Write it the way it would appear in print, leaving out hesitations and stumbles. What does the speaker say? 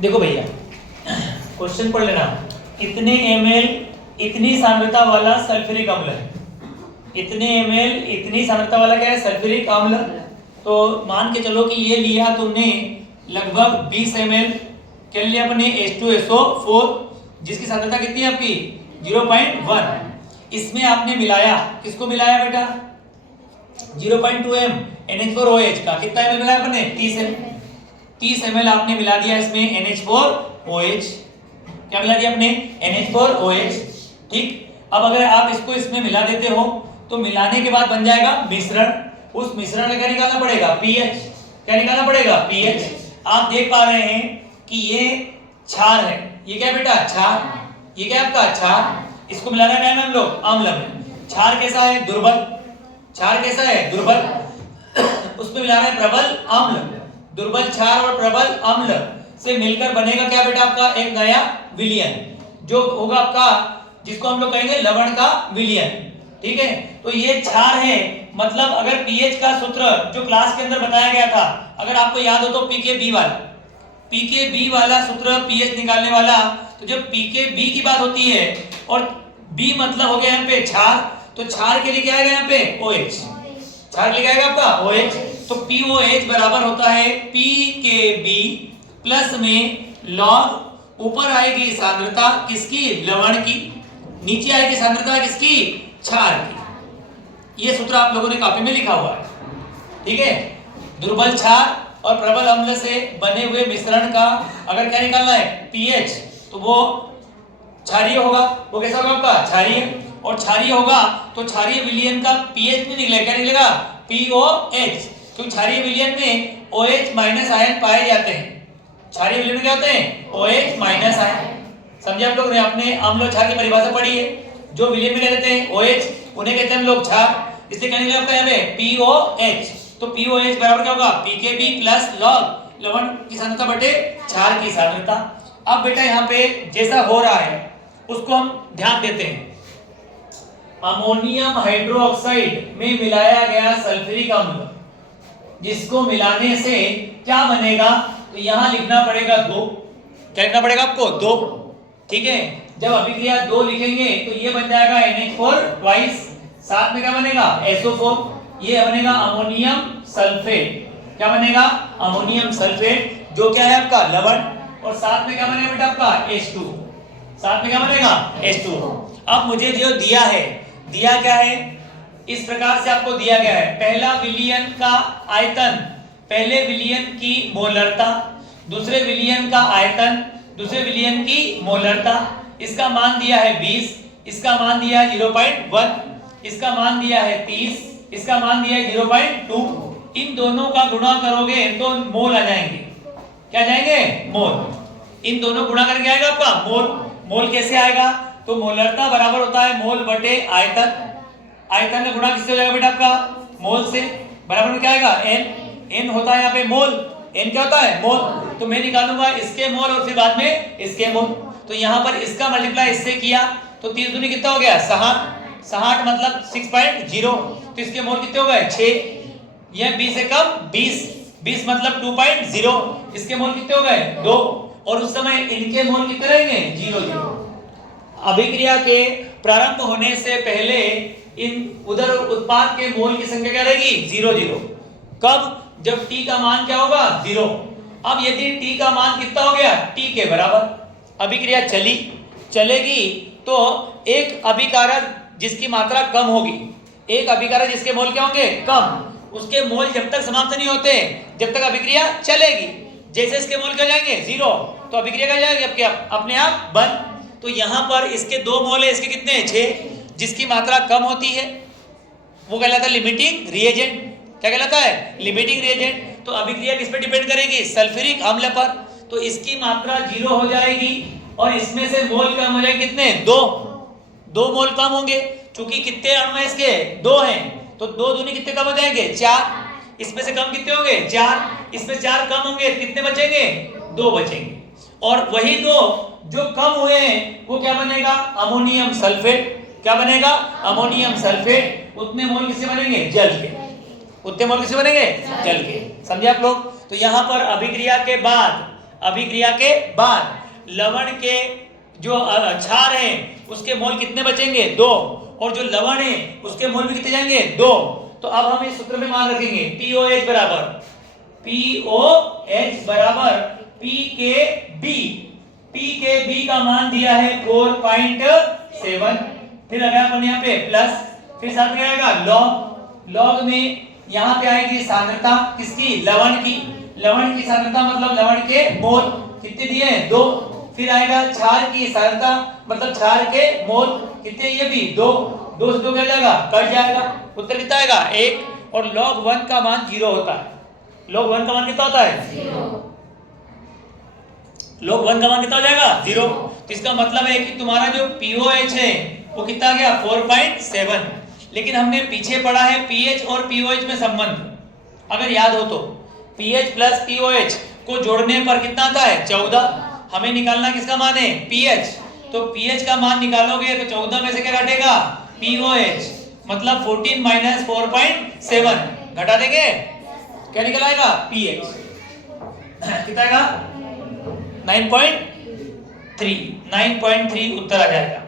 देखो भैया, क्वेश्चन पढ़ लेना। इतने ml इतनी सांद्रता वाला सल्फ्यूरिक अम्ल है। इतने ml इतनी सांद्रता वाला क्या है? सल्फ्यूरिक अम्ल। तो मान के चलो कि ये लिया तुमने लगभग 20 ml, क्या लिया अपने? H2SO4, जिसकी सांद्रता कितनी है आपकी? 0.1। इसमें आपने मिलाया, किसको मिलाया बेटा? 0.2 NH4OH का। कितना ml मिलाया आपने? 30 ml आपने मिला दिया इसमें NH4OH। क्या मिला दिया आपने? NH4OH। ठीक। अब अगर आप इसको इसमें मिला देते हो तो मिलाने के बाद बन जाएगा मिश्रण। उस मिश्रण का क्या निकालना पड़ेगा? pH। क्या निकालना पड़ेगा? pH। आप देख पा रहे हैं कि ये क्षार है। ये क्या बेटा? क्षार। ये क्या आपका? क्षार। इसको मिलाना क्या है हम लोग? अम्ल में। क्षार कैसा है? दुर्बल। क्षार कैसा है? दुर्बल। उसमें मिलाना है प्रबल अम्ल। दुर्बल क्षार और प्रबल अम्ल से मिलकर बनेगा क्या बेटा? आपका एक नया विलयन, जो होगा आपका, जिसको हम लोग कहेंगे लवण का विलयन। ठीक है। तो ये क्षार है, मतलब अगर पीएच का सूत्र जो क्लास के अंदर बताया गया था, अगर आपको याद हो तो पीकेबी वाला सूत्र पीएच निकालने वाला। तो जब पीकेबी की बात होती है और बी मतलब हो गया यहाँ पे क्षार, तो क्षार के लिए क्या आएगा यहाँ पे? OH। क्षार के लिए क्या आएगा आपका? OH। तो POH बराबर होता है PKB प्लस में लॉग, ऊपर आएगी सांद्रता किसकी? लवण की। नीचे आएगी सांद्रता किसकी? क्षार की। ये सूत्र आप लोगों ने कॉपी में लिखा हुआ है। ठीक है। दुर्बल क्षार और प्रबल अम्ल से बने हुए मिश्रण का अगर क्या निकालना है? pH, तो वो क्षारीय होगा। वो कैसा होगा आपका? क्षारीय। और क्षारीय होगा तो क्षारीय विलयन का pH नहीं निकलेगा। क्या निकलेगा? POH। क्योंकि क्षारीय विलयन में OH माइनस आयन पाए जाते हैं। क्षारीय विलयन में क्या होते हैं? OH minus ion. समझे आप लोग ने? आपने अम्ल और क्षार की परिभाषा पढ़ी है। जो विलयन में क्या देते हैं? OH, उन्हें कहते हैं हम लोग क्षार। इसलिए क्या निकलेगा आपका यहाँ पे? POH। तो POH बराबर क्या होगा? PKB प्लस लॉग लवण की सांद्रता बटे क्षार की सांद्रता। अब बेटा यहाँ पे जैसा हो रहा है उसको हम ध्यान देते हैं। अमोनियम हाइड्रोक्साइड में मिलाया गया सल्फ्यूरिक अम्ल, जिसको मिलाने से क्या बनेगा? तो यहां लिखना पड़ेगा 2। क्या लिखना पड़ेगा आपको? 2। ठीक है। जब अभिक्रिया 2 लिखेंगे तो ये बन जाएगा NH4 ट्वाइस, साथ में क्या बनेगा? SO4। ये बनेगा अमोनियम सल्फेट। क्या बनेगा? अमोनियम सल्फेट, जो क्या है आपका? लवण। और साथ में क्या बनेगा बेटा आपका? H2। साथ में क्या बनेगा? H2। अब मुझे जो दिया है, दिया क्या है? इस प्रकार से आपको दिया गया है। पहला विलयन का आयतन, पहले विलयन की मोलरता, दूसरे विलयन का आयतन, दूसरे विलयन की मोलरता। इसका मान दिया है 20, इसका मान दिया है 0.1, इसका मान दिया है 30, इसका मान दिया है 0.2। इन दोनों का गुणा करोगे तो मोल आ जाएंगे। क्या जाएंगे? मोल। इन दोनों गुणा करके आएगा आपका मोल। मोल कैसे आएगा? तो मोलरता बराबर होता है मोल बटे आयतन। आयतन का गुणा किससे हो जाएगा बेटा आपका? मोल से। बराबर में क्या आएगा? n होता है यहाँ पे मोल। n क्या होता है? मोल। तो मैं निकालूंगा इसके मोल और फिर बाद में इसके मोल। तो यहाँ पर इसका मल्टीप्लाई इससे किया तो 3 दूनी कितना हो गया? 60। 60 मतलब 6.0। तो इसके मोल कितने हो गए? 6। यह 20 से कम 20, 20 मतलब 2.0। इसके मोल कितने हो गए? 2। और उस समय इनके मोल कितने रहेंगे? 0। अभिक्रिया के प्रारंभ होने से पहले इन उधर उत्पाद के मोल की संख्या क्या रहेगी? 0। कब? जब t का मान क्या होगा? 0। अब यदि t का मान कितना हो गया? t के बराबर, अभिक्रिया चलेगी तो एक अभिकारक जिसकी मात्रा कम होगी, एक अभिकारक जिसके मोल क्या होंगे? कम, उसके मोल जब तक समाप्त नहीं होते जब तक अभिक्रिया चलेगी। जैसे इसके मोल क्या जाएंगे? 0, तो अभिक्रिया क्या जाएगी? अपने आप बंद। तो यहाँ पर इसके 2 मोल है, इसके कितने हैं? 6। जिसकी मात्रा कम होती है वो कहलाता है लिमिटिंग रिएजेंट। क्या कहलाता है? Limiting reagent. तो अभिक्रिया किस पे डिपेंड करेगी? सल्फ्यूरिक अम्ल पर। तो इसकी मात्रा 0 हो जाएगी और इसमें से मोल कम हो जाएंगे। कितने? 2 मोल कम होंगे। चूंकि कितने अणु है इसके? 2 हैं, तो 2 दूनी कितने कम हो जाएंगे? 4। इसमें से कम कितने होंगे? 4। इसमें 4 कम होंगे, कितने बचेंगे? 2 बचेंगे। और वही 2 जो कम हुए हैं वो क्या बनेगा? Ammonium sulphate. क्या बनेगा? Ammonium sulphate. उतने मोल किससे बनेंगे? जल के। उतने मोल किससे बनेंगे? जल के। समझे आप लोग? तो यहाँ पर अभिक्रिया के बाद अभिक्रिया के बाद लवण के जो क्षार है उसके मोल कितने बचेंगे? 2, और जो लवण है उसके मोल भी कितने जाएंगे? 2। तो अब हम इस सूत्र में मान रखेंगे POH बराबर PKB का मान दिया है 4.7, फिर लगाया अपन यहाँ पे प्लस, फिर साथ में आएगा लॉग में यहाँ पे आएगी सांद्रता किसकी? लवण की सांद्रता मतलब लवण के मोल कितने दिए हैं? 2। फिर आएगा क्षार की सांद्रता मतलब क्षार के मोल कितने? ये भी 2 से 2 क्या जाएगा? कट जाएगा। उत्तर कितना आएगा? 1। और log 1 का मान 0 होता है। log 1 का मान कितना होता है? 0। log 1 का मान कितना हो जाएगा? 0। तो इसका मतलब है कि तुम्हारा जो POH है वो कितना आ गया? 4.7। लेकिन हमने पीछे पढ़ा है pH और POH में संबंध, अगर याद हो तो pH प्लस POH को जोड़ने पर कितना आता है? 14। हमें निकालना किसका मान है? pH। तो pH का मान निकालोगे तो 14 में से क्या घटेगा? POH, मतलब 14 माइनस 4.7 घटा देंगे, क्या निकल आएगा? pH कितना आएगा? 9.3 उत्तर आ जाएगा।